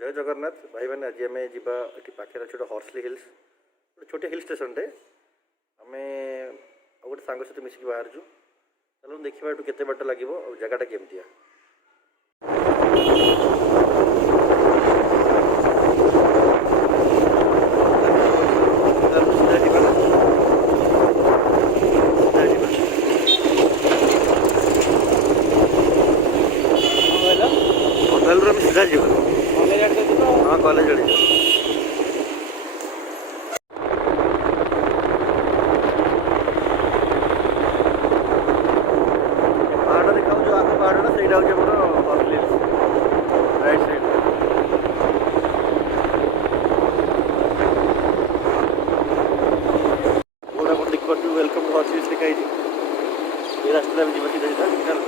जय जगन्नाथ भाई मैंने आज आम जा पाखे अच्छे हॉर्सली हिल्स गोटे छोटे हिल स्टेशन टे आम गोटे सांग सहित मिसिक बाहर चलो देखा ये केते बाट लगे जगटा केमती सीधा जी हाँ कॉलेज आड़े पहाड़ देखा जो आगे पहाड़ा से राइट साइड गोड़ा को टिकट वेलकम टू हॉर्स लिखा ये रास्ता में जीवा सीधा सीधा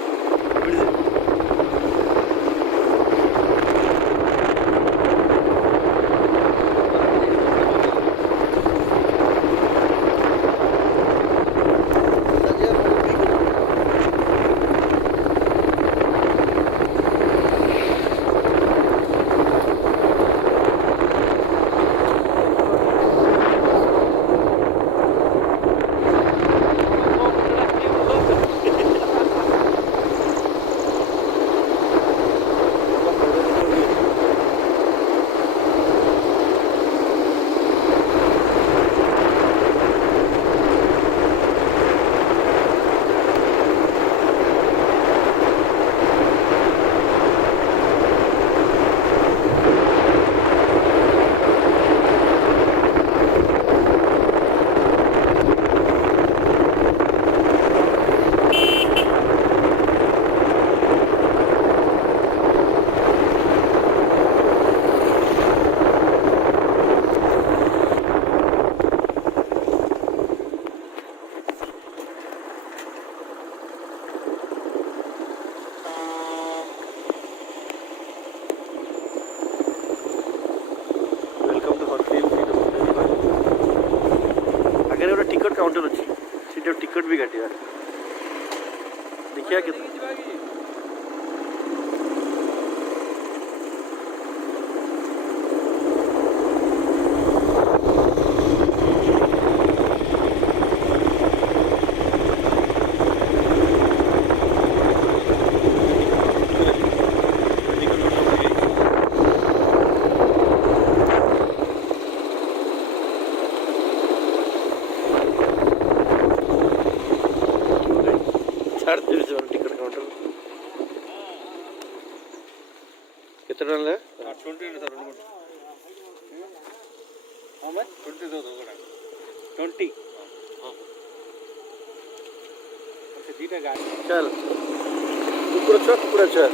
टिकट काउंटर अच्छी सीट टिकट भी काटा देखिए के टिकट काउंटर कितने टन है 20 सर 20 दो 20 चल कुकुड़ चल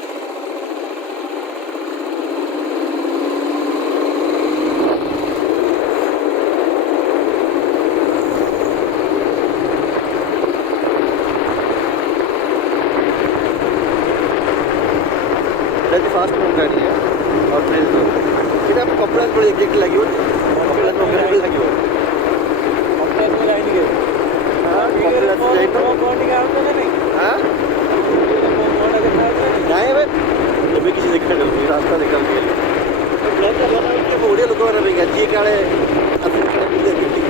फास्ट में गाड़ी है और ट्रेन तो सीधा आप कपड़ा थोड़ी एग्जैक्ट लगी कपड़ा तो लगी कपड़ा में लाइन गए हां कपड़ा से जाई तो कोण के आउत नहीं हां नहीं भाई अभी किसी देखा नहीं रास्ता निकल गया ब्लॉग का बना के ओडिया लोग वाला भी जी काले अपने काले भी देखी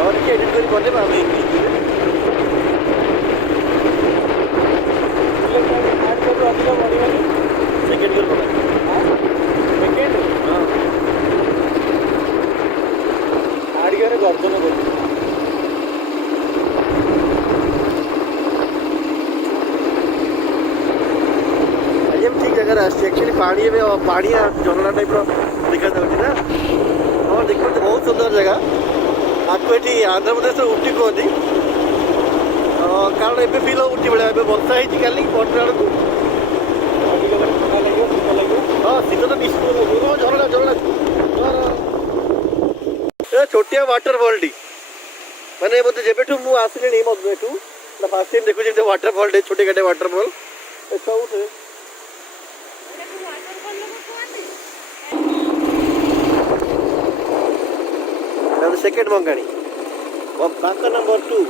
और के एडिट कर बने बा में सेकंड गियर बना सेकंड हां आड़ गियर गर्दन को ये ठीक जगह एक्चुअली पानी में पानी झरना टाइप देखा जाऊँगी ना और देखते तो बहुत सुंदर जगह आपको ये आंध्र प्रदेश ऊटी कहती कारण एवं फिल ऊटी भाया वर्षा होती काली पटा को हाँ शीत तो निश्चित झरना झरना छोटिया वाटरफॉल टी मैंने बोलते जेबेठू मु आसिले मधुएठू फास्ट टाइम देखुचे वाटरफॉल टे छोटे काटे वाटरफॉल सब सेकेंड मंगाणी फाका नंबर 2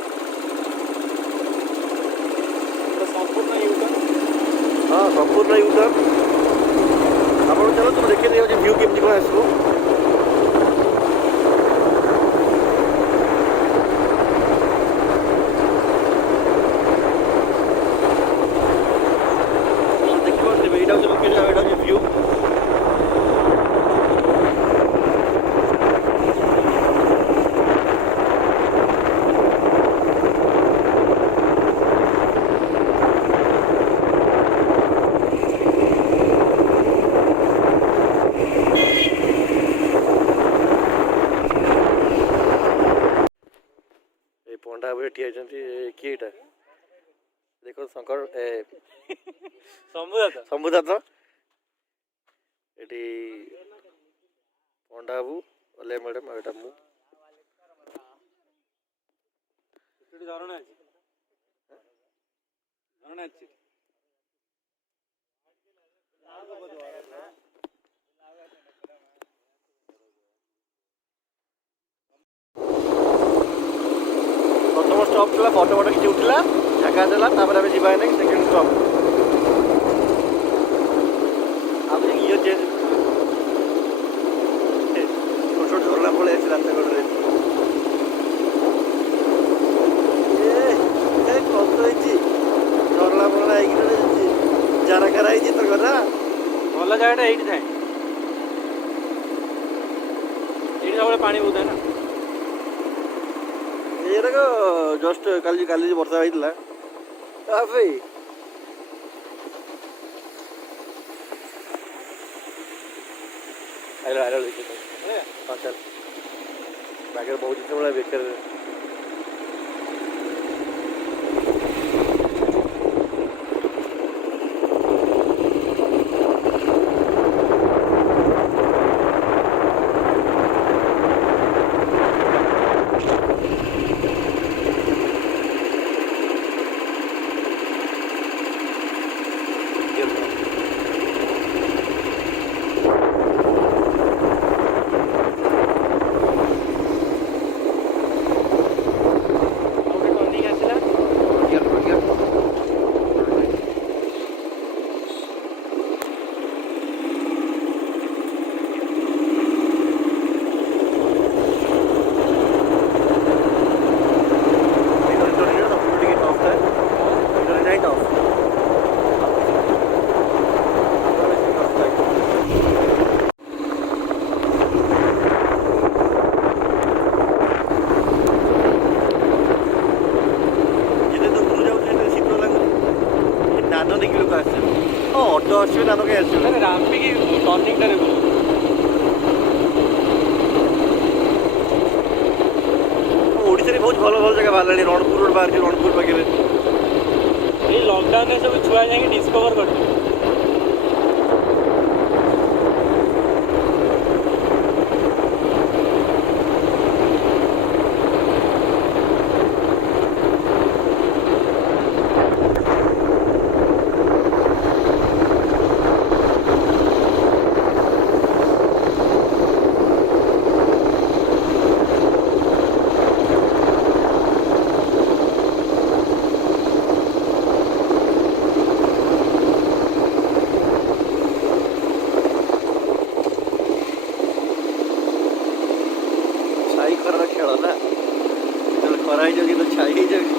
संपूर्ण यूटर्न हाँ संपूर्ण यूटर्न ଆପଣ ଚାଲନ୍ତୁ ଦେଖେଇ ଦେଇ ଭିୟୁ କେମିତି କ'ଣ ଆସିବ। ଦେଖିପାରୁଥିବେ ଏଇଟା ହେଉଛି ଲୋକେସନ୍, ଏଇଟା ହେଉଛି ଭିୟୁ। ପଣ୍ଡା ଭାଇ ଠିଆ ହେଇଛନ୍ତି। କିଏ ଏଇଟା ଦେଖ ଶଙ୍କର ଶମ୍ଭୁଦାତ ଏଠି ପଣ୍ଡା ବାବୁ ଅଲିଆ ମ୍ୟାଡ଼ାମ ଆଉ ଏଇଟା ମୁଁ। ଝରଣା ଅଛି प्रथम स्टॉप था फटो फटो किसी उठला झाका देला आम जावा नहीं सेकेंड स्टॉप आप ये चेंज छोट छोट झरना पड़े रास्ता कड़े झरना फरना जार करा तो कदा भल जगह ये थाए ये सब पानी बहुत है ना ये जस्ट काली काली वर्षा होता भाई हाँ चल बाकी बहुत जिते बेकार ଅଟୋ ଆସିବେ ନା କାହିଁ ଆସିବେ ରାମ୍ପିକି ଟର୍ଣ୍ଣିଂଟାରେ ଓଡ଼ିଶାରେ ବହୁତ ଭଲ ଭଲ ଜାଗା ବାହାରିଲାଣି ରଣପୁର ରୋଡ଼ ବାହାରିଛି ରଣପୁର ପାଖରେ ଏଇ ଲକଡାଉନରେ ସବୁ ଛୁଆ ଯାଇକି ଡିସ୍କଭର କରିଥିଲେ ଖେଳ ନା ଯେତେବେଳେ ଖରା ହେଇଯାଉଛି ଯେତେବେଳେ ଛାଇ ହେଇଯାଉଛି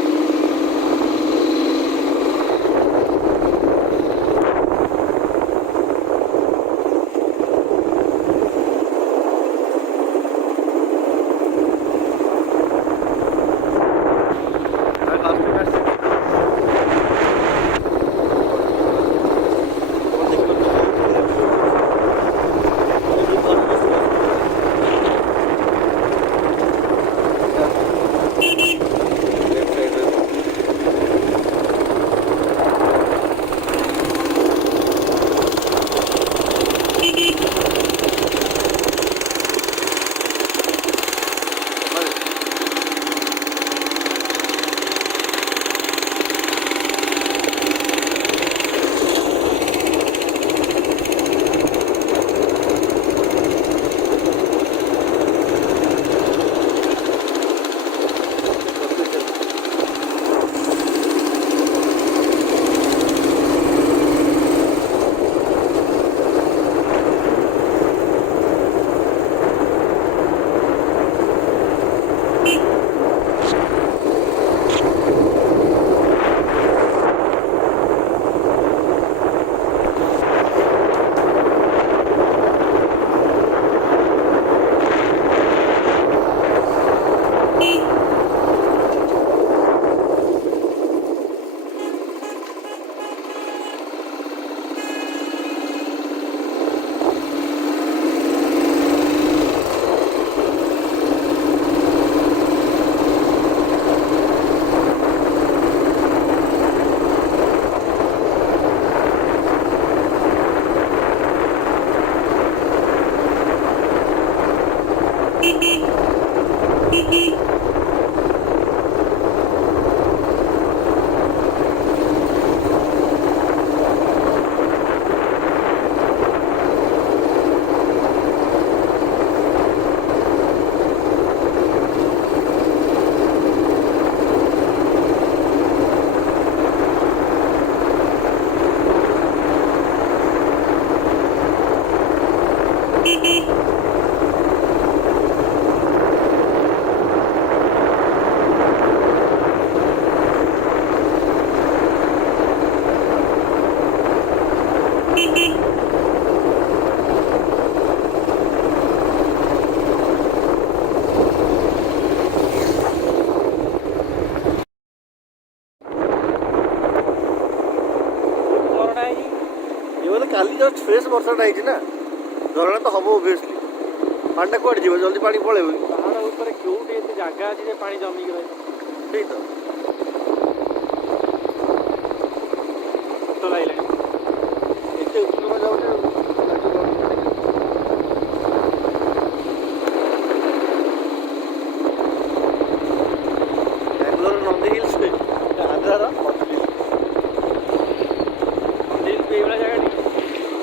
जस्ट फ्रेश वर्षाटा होती ना झरणा तो हम ओबियसली पानी कौटे जीव जल्दी पानी पलैब पहाड़ ऊपर क्योंटी एत जगह अच्छी जे पानी जमिक रही ठीक तो तो लगे एत उपरको जाऊे बेंगलोर नंदी हिल्स आंध्रार नंदी हिल्स ये जगह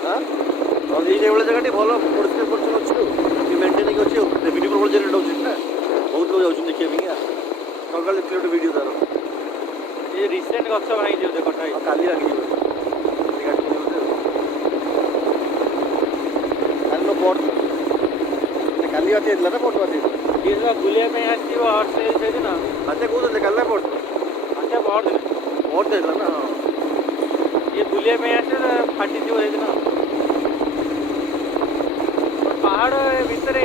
हाँ नंदी हिल्स ये जगह भल परिष्कार परिच्छन अच्छे मेन्टेन अच्छे वीडियो प्रबल जेनेट होती ना बहुत लोग जाऊँ देखिए सकाल देखिए गोटे वीडियो तार ये रिसेंट गछ भाई जो कटा काली लगी काली पट काली बात ना पट बात ये बुलिया आसो हर्ष से दिन बात कहते काली पट अच्छा बहुत दिन पट देला ना ये बुलिया आसे फाटी थी दिन पहाड़ भितर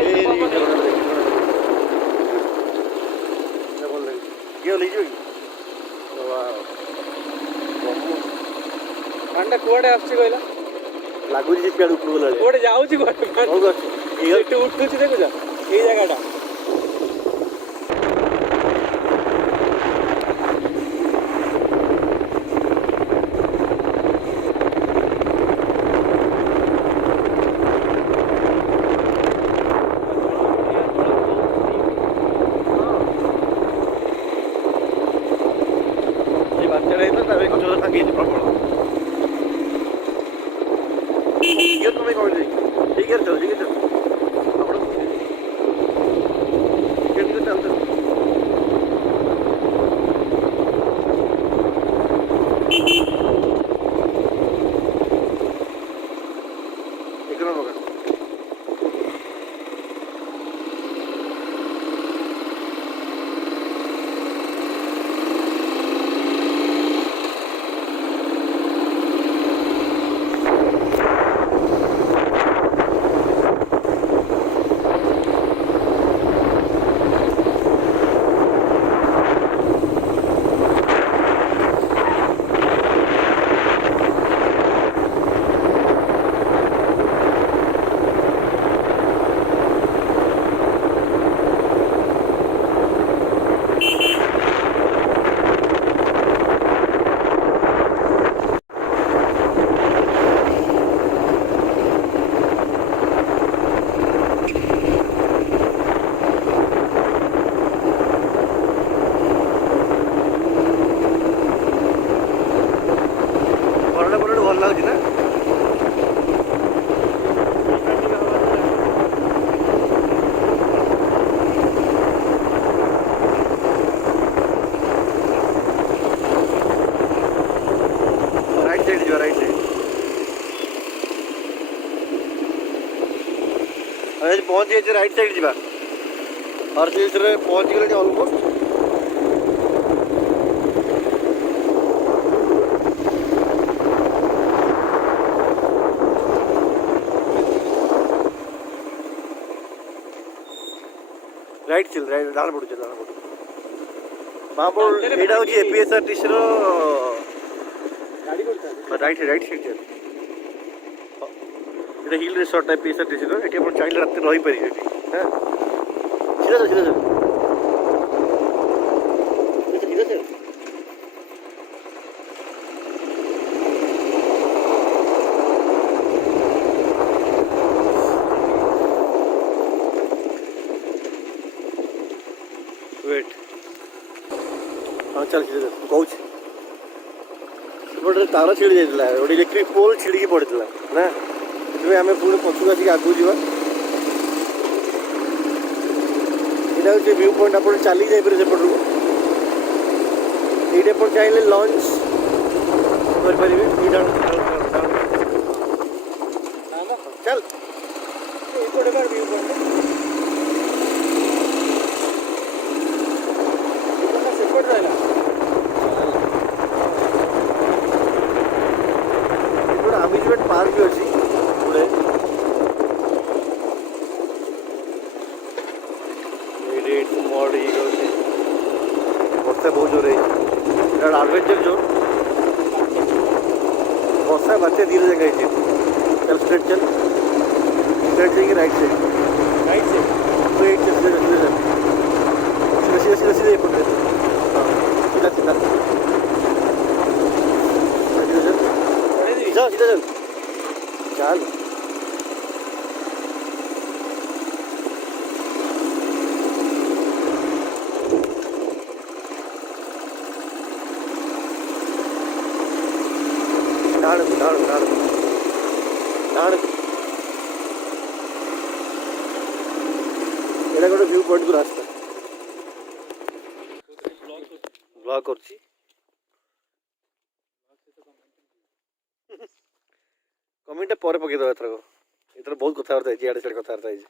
पांडा कुआडे आछी कहला लागुची जे पेड़ ऊपर गला कुआडे जाउची कुआडे बहुत अच्छे ये उठुची देखु जा ए जगहटा पहुँच गए राइट साइड जा और पहुँच गले अलमोस्ट राइट चल राइट डाल पड़ू महापुर यहाँ हूँ एपीएसआरटीसी राइट राइट साइड चल ये हिल रिसोर्ट है एपीएसआरटीसी ये चाहिए रात रही पारे हाँ सीधा चल सीधा चल सीधा चल वेट हाँ चल सीधा चल कौच गोटे तार छिड़ी जाता गोटे इलेक्ट्रिक पोल छिड़ी पड़ता ना इसमें आम पुणी पछुक आसिक आगू जावा यहाँ हूँ व्यू पॉइंट आप चली जापर सेपटू ये चाहिए लंच करें चल व्यू पॉइंट सेपट रहा अम्यूजमेंट पार्क भी अच्छी वर्षा बहुत जोर है एडवेंचर जोन वर्षा बात्या धीरे जगह चल स्ट्रेट चल, स्ट्रेट जाएंगे राइट से, राइट से स्ट्रेट चल, सीधे सीधे सीधे सीधे सीधे पकड़ ले, सीधा सीधा सीधा सीधा चल चल। এটা গোটে ভিউ পয়েন্ট কু রাস্তা ব্লগ করছি। কমেন্টটা পরে পকাই দেবো এথরক, এথর বহুত কথাবার্তা হয়েছে, ইଆଡ଼େ ସିଆଡ଼େ କଥାବାର୍ତ୍ତା ହେଇଛି।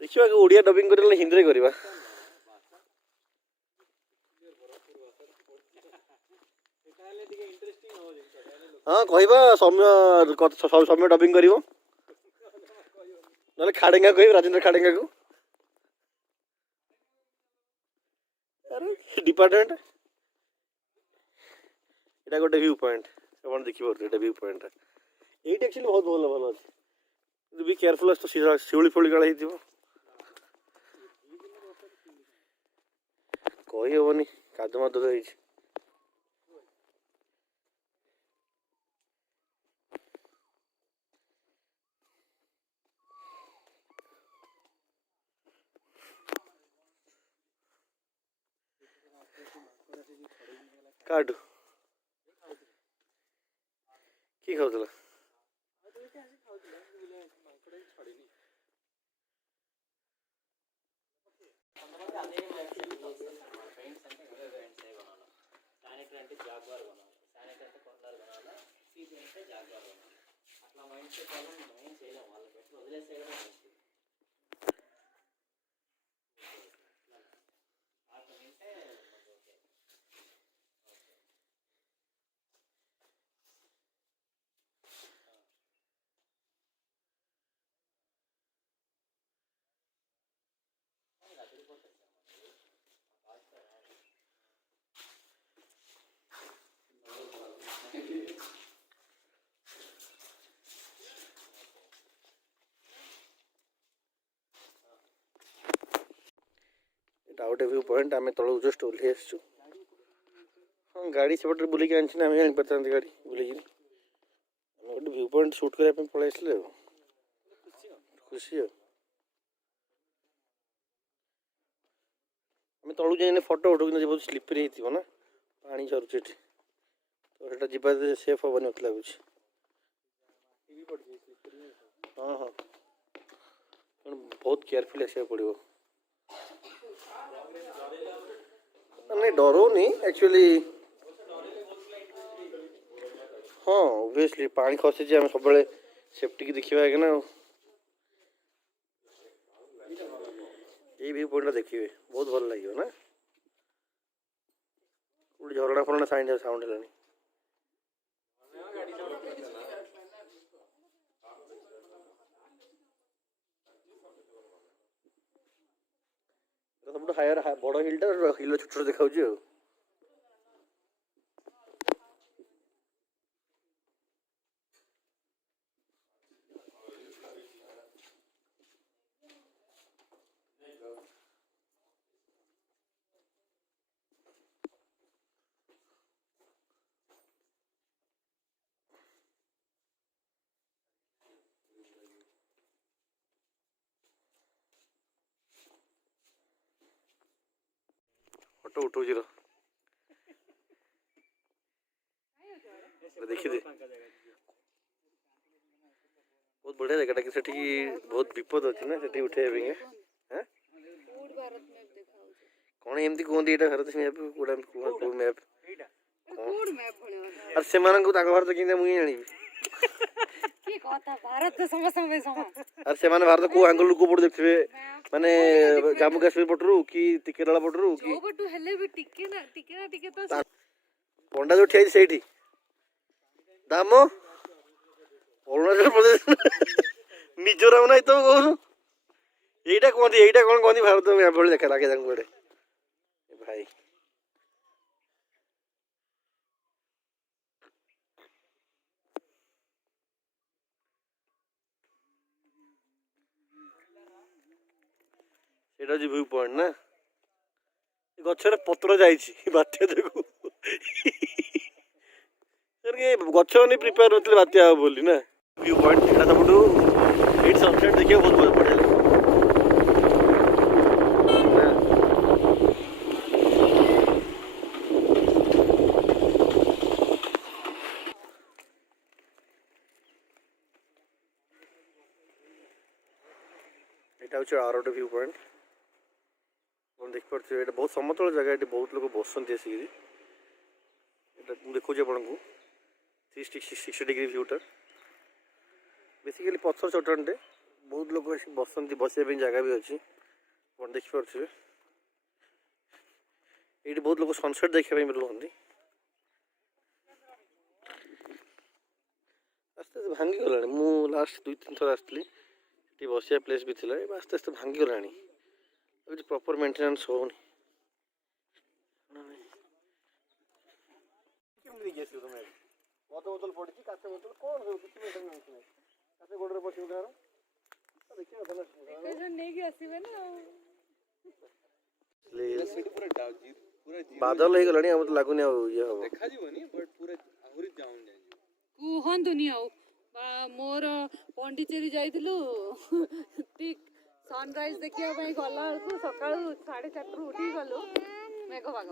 ଦେଖିବା ଓଡ଼ିଆ ଡବିଂ କରିବା ହିନ୍ଦୀରେ କରିବା। ହଁ କହିବା ସୌମ୍ୟ ଡବିଂ କରିବ, ନହେଲେ ଖାଡେଙ୍ଗା କହିବି, ରାଜେନ୍ଦ୍ର ଖାଡେଙ୍ଗାକୁ ডিপার্টমেন্ট। এটা গোটে ভিউ পয়েন্ট, ଆପଣ ଦେଖିପାରୁଥିବେ এটা ভিউ ପଏଣ୍ଟ। ଏଇଠି ଆକ୍ଚୁଆଲି ବହୁତ ଭଲ ଭଲ ଅଛି, କିନ୍ତୁ ବି କେୟାରଫୁଲ୍ ଅଛି ତ, ଶିଉଳି ଫୋଳି କାଳେ ହେଇଥିବ କହିହେବନି, କାଦୁଅ ମାଦୁଅ ହେଇଛି। କାଠୁ କିଏ ଖାଉଥିଲା? এটা ଗୋଟେ ଭିଉ ପଏଣ୍ଟ। ଆମେ ତଳକୁ ଜଷ୍ଟ ଓହ୍ଲେଇ ଆସିଛୁ। ହଁ ଗାଡ଼ି ସେପଟରେ ବୁଲିକି ଆଣିଛି ନା, ଆମେ ଜାଣିପାରିଥାନ୍ତି ଗାଡ଼ି ବୁଲିକିରି। ଆମେ ଗୋଟେ ଭିଉ ପଏଣ୍ଟ ସୁଟ୍ କରିବା ପାଇଁ ପଳେଇ ଆସିଲେ ଆଉ ଖୁସି ଆଉ। ଆମେ ତଳକୁ ଯାଇକି ଫଟୋ ଉଠୁ, କିନ୍ତୁ ବହୁତ ସ୍ଲିପରି ହେଇଥିବ ନା, ପାଣି ଝରୁଛି ଏଠି, ତ ସେଟା ଯିବା ସେଫ୍ ହେବନି ମତେ ଲାଗୁଛି। ହଁ ହଁ ବହୁତ କେୟାରଫୁଲି ଆସିବାକୁ ପଡ଼ିବ। नहीं डरौनी एक्चुअली, हाँ ओबियसली पानी खसी आम सब सेफ्टी की देखा है ना। ये व्यू पॉइंट देखिए बहुत भल लगे ना, गोटे झरणा फरणा साउंड है। सब हायर बड़ हिलटा हिल छोट छोट देखा। फोटो उठो देखी दे, बहुत बढ़िया जगह कि सेठी बहुत विपद अच्छी ना, सेठी उठे कौन एमती कहते यहाँ भारत मैप मैप और से भारत कि मुझे जानी और से भारत को आंगल को पड़ देखिए माने जम्मू काश्मीर पटरू कि केरला पटरू कि पंडा जो ठिया से दाम अरुणाचल प्रदेश मिजोराम ना तो कौन यहीटा कहते यहीटा कौन कहते भारत मैप भाई देखा लगे भाई एटा जी व्यू पॉइंट ना गछर पत्र जाइछि बात्या देखु गछ नहीं प्रिपेयर होते बात्या हो बोली ना व्यू पॉइंट एटा सबुठु एट सनसेट देखिए बहुत बढ़िया लगे एटा हूँ आर गोटे व्यू पॉइंट आप देख पारे ये बहुत समतल जगह ये बहुत लोग बसती आसिक देखो आपन को 360 डिग्री व्यूटा बेसिकली पत्थर चट्टानटे बहुत लोग बसती बसने जगह भी अच्छी आप देखिपे ये बहुत लोग सनसेट देखापी रुहति आस्ते आस्ते भांगी गला मु लास्ट 2-3 थर आसती बसिया प्लेस भी थी आस्ते आस्ते भांगी गला प्रॉपर मेंटेनेंस होनी मत बोतल पड़ी काच बोतल कौन सब किसी मेंटेनेंस नहीं काच गोड़े पशु घर बादल हो गलानी मत लगुनि ये हम देखा जीवनी बट पूरा आहुरी जाऊन जाय कुहतुनी मोर पंडिचेरी जाइलु ठीक सनराइज देखा गला सका 4:30 उठी गलु मेघ भाग